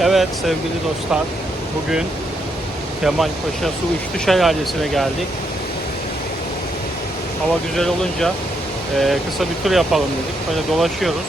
Evet sevgili dostlar, bugün Kemalpaşa Su Uçtu Şelalesi'ne geldik. Hava güzel olunca kısa bir tur yapalım dedik. Böyle dolaşıyoruz.